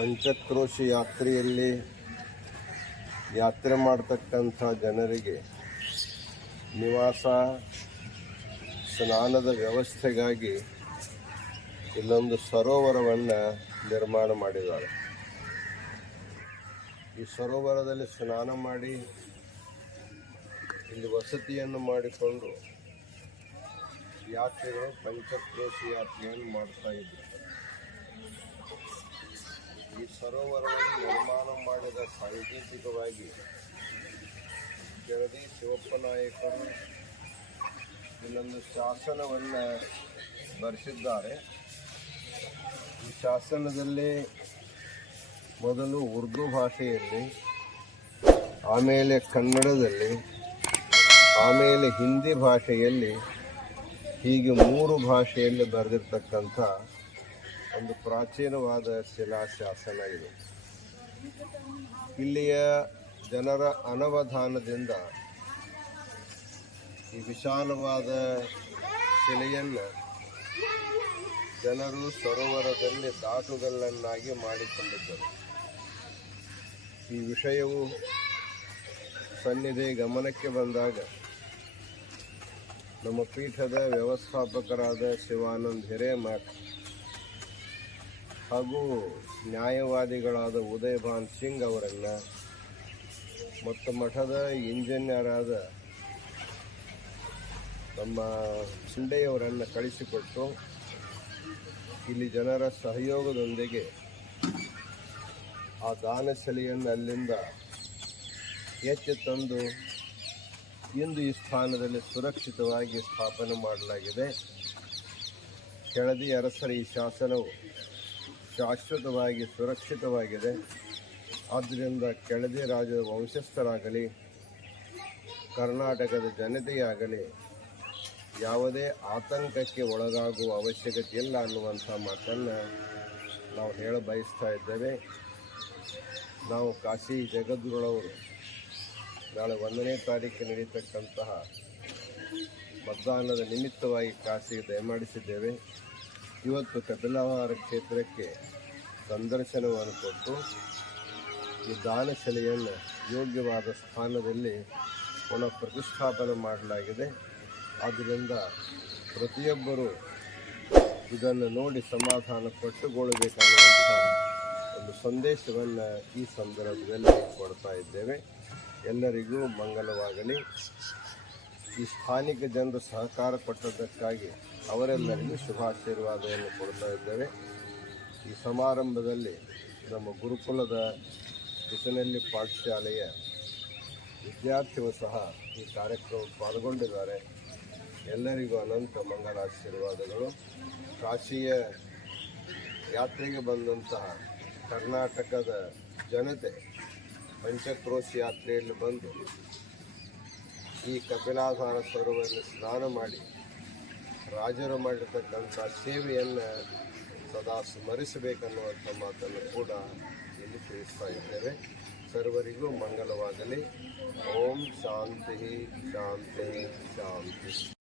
ಪಂಚಕ್ರೋಶಿ ಯಾತ್ರೆಯಲ್ಲಿ ಯಾತ್ರೆ ಮಾಡ್ತಕ್ಕಂಥ ಜನರಿಗೆ ನಿವಾಸ, ಸ್ನಾನದ ವ್ಯವಸ್ಥೆಗಾಗಿ ಇಲ್ಲೊಂದು ಸರೋವರವನ್ನು ನಿರ್ಮಾಣ ಮಾಡಿದ್ದಾರೆ. ಈ ಸರೋವರದಲ್ಲಿ ಸ್ನಾನ ಮಾಡಿ, ಇಲ್ಲಿ ವಸತಿಯನ್ನು ಮಾಡಿಕೊಂಡು ಯಾತ್ರೆಗಳು ಪಂಚಕ್ರೋಶಿ ಯಾತ್ರೆಯನ್ನು ಮಾಡ್ತಾ ಇದ್ದಾರೆ. ಈ ಸರೋವರವನ್ನು ನಿರ್ಮಾಣ ಮಾಡಿದ ಸಾಂಕೇತಿಕವಾಗಿ ಜಗದೀಶ್ ಶಿವಪ್ಪ ನಾಯಕರು ಇಲ್ಲೊಂದು ಶಾಸನವನ್ನು ಬರೆಸಿದ್ದಾರೆ. ಈ ಶಾಸನದಲ್ಲಿ ಮೊದಲು ಉರ್ದು ಭಾಷೆಯಲ್ಲಿ, ಆಮೇಲೆ ಕನ್ನಡದಲ್ಲಿ, ಆಮೇಲೆ ಹಿಂದಿ ಭಾಷೆಯಲ್ಲಿ ಹೀಗೆ ಮೂರು ಭಾಷೆಯಲ್ಲಿ ಬರೆದಿರ್ತಕ್ಕಂಥ ಒಂದು ಪ್ರಾಚೀನವಾದ ಶಿಲಾಶಾಸನ ಇದು. ಇಲ್ಲಿಯ ಜನರ ಅನವಧಾನದಿಂದ ಈ ವಿಶಾಲವಾದ ಶಿಲೆಯನ್ನು ಜನರು ಸರೋವರದಲ್ಲಿ ದಾಟುಗಲ್ಲನ್ನಾಗಿ ಮಾಡಿಕೊಂಡಿದ್ದರು. ಈ ವಿಷಯವು ಸನ್ನಿಧಿ ಗಮನಕ್ಕೆ ಬಂದಾಗ ನಮ್ಮ ಪೀಠದ ವ್ಯವಸ್ಥಾಪಕರಾದ ಶಿವಾನಂದ್ ಹಿರೇಮಠ್ ಹಾಗೂ ನ್ಯಾಯವಾದಿಗಳಾದ ಉದಯಭಾನ್ ಸಿಂಗ್ ಅವರನ್ನು ಮತ್ತು ಮಠದ ಇಂಜಿನಿಯರಾದ ನಮ್ಮ ಸುಂಡೆಯವರನ್ನು ಕಳಿಸಿಕೊಟ್ಟು ಇಲ್ಲಿ ಜನರ ಸಹಯೋಗದೊಂದಿಗೆ ಆ ದಾನಶಿಲೆಯನ್ನು ಅಲ್ಲಿಂದ ಎತ್ತಿ ತಂದು ಇಂದು ಈ ಸ್ಥಾನದಲ್ಲಿ ಸುರಕ್ಷಿತವಾಗಿ ಸ್ಥಾಪನೆ ಮಾಡಲಾಗಿದೆ. ಕೆಳದಿ ಅರಸರ ಈ ಶಾಸನವು ಶಾಶ್ವತವಾಗಿ ಸುರಕ್ಷಿತವಾಗಿದೆ. ಆದ್ದರಿಂದ ಕೆಳದಿ ರಾಜ ವಂಶಸ್ಥರಾಗಲಿ, ಕರ್ನಾಟಕದ ಜನತೆಯಾಗಲಿ ಯಾವುದೇ ಆತಂಕಕ್ಕೆ ಒಳಗಾಗುವ ಅವಶ್ಯಕತೆ ಇಲ್ಲ ಅನ್ನುವಂಥ ಮಾತನ್ನು ನಾವು ಹೇಳ ಬಯಸ್ತಾ ಇದ್ದೇವೆ. ನಾವು ಕಾಶಿ ಜಗದ್ಗುರುಳವರು. ನಾಳೆ ಒಂದನೇ ತಾರೀಕು ನಡೀತಕ್ಕಂತಹ ಮತದಾನದ ನಿಮಿತ್ತವಾಗಿ ಕಾಶಿಗೆ ದಯಮಾಡಿಸಿದ್ದೇವೆ. ಇವತ್ತು ಕಪಿಲವಾರ ಕ್ಷೇತ್ರಕ್ಕೆ ಸಂದರ್ಶನವನ್ನು ಕೊಟ್ಟು ಈ ದಾನಶಿಲೆಯನ್ನು ಯೋಗ್ಯವಾದ ಸ್ಥಾನದಲ್ಲಿ ಪುನಃ ಪ್ರತಿಷ್ಠಾಪನೆ ಮಾಡಲಾಗಿದೆ. ಆದ್ದರಿಂದ ಪ್ರತಿಯೊಬ್ಬರು ಇದನ್ನು ನೋಡಿ ಸಮಾಧಾನ ಪಟ್ಟುಕೊಳ್ಳಬೇಕನ್ನುವಂಥ ಒಂದು ಸಂದೇಶವನ್ನು ಈ ಸಂದರ್ಭದಲ್ಲಿ ಕೊಡ್ತಾ ಇದ್ದೇವೆ. ಎಲ್ಲರಿಗೂ ಮಂಗಲವಾಗಲಿ ಈ ಸ್ಥಾನಿಕ ಜನರು ಸಹಕಾರ ಕೊಟ್ಟದ್ದಕ್ಕಾಗಿ ಅವರೆಲ್ಲರಿಗೂ ಶುಭಾಶೀರ್ವಾದವನ್ನು ಕೊಡ್ತಾ ಇದ್ದೇವೆ. ಈ ಸಮಾರಂಭದಲ್ಲಿ ನಮ್ಮ ಗುರುಕುಲದ ಬಿಸನಲ್ಲಿ ಪಾಠಶಾಲೆಯ ವಿದ್ಯಾರ್ಥಿಗಳು ಸಹ ಈ ಕಾರ್ಯಕ್ರಮ ಪಾಲ್ಗೊಂಡಿದ್ದಾರೆ. ಎಲ್ಲರಿಗೂ ಅನಂತ ಮಂಗಲಾಶೀರ್ವಾದಗಳು ಕಾಶಿಯ ಯಾತ್ರೆಗೆ ಬಂದಂತಹ ಕರ್ನಾಟಕದ ಜನತೆ ಪಂಚಕ್ರೋಶ ಯಾತ್ರೆಯಲ್ಲಿ ಬಂದು ಈ ಕಪಿಲಾಧಾರ ಸರೋವರದಲ್ಲಿ ಸ್ನಾನ ಮಾಡಿ ರಾಜರು ಮಾಡಿರ್ತಕ್ಕಂಥ ಸೇವೆಯನ್ನು ಸದಾ ಸ್ಮರಿಸಬೇಕನ್ನುವಂಥ ಮಾತನ್ನು ಕೂಡ ಇಲ್ಲಿ ತಿಳಿಸ್ತಾ ಇದ್ದೇವೆ. ಸರ್ವರಿಗೂ ಮಂಗಲವಾಗಲಿ. ಓಂ ಶಾಂತಿ ಶಾಂತಿ ಶಾಂತಿ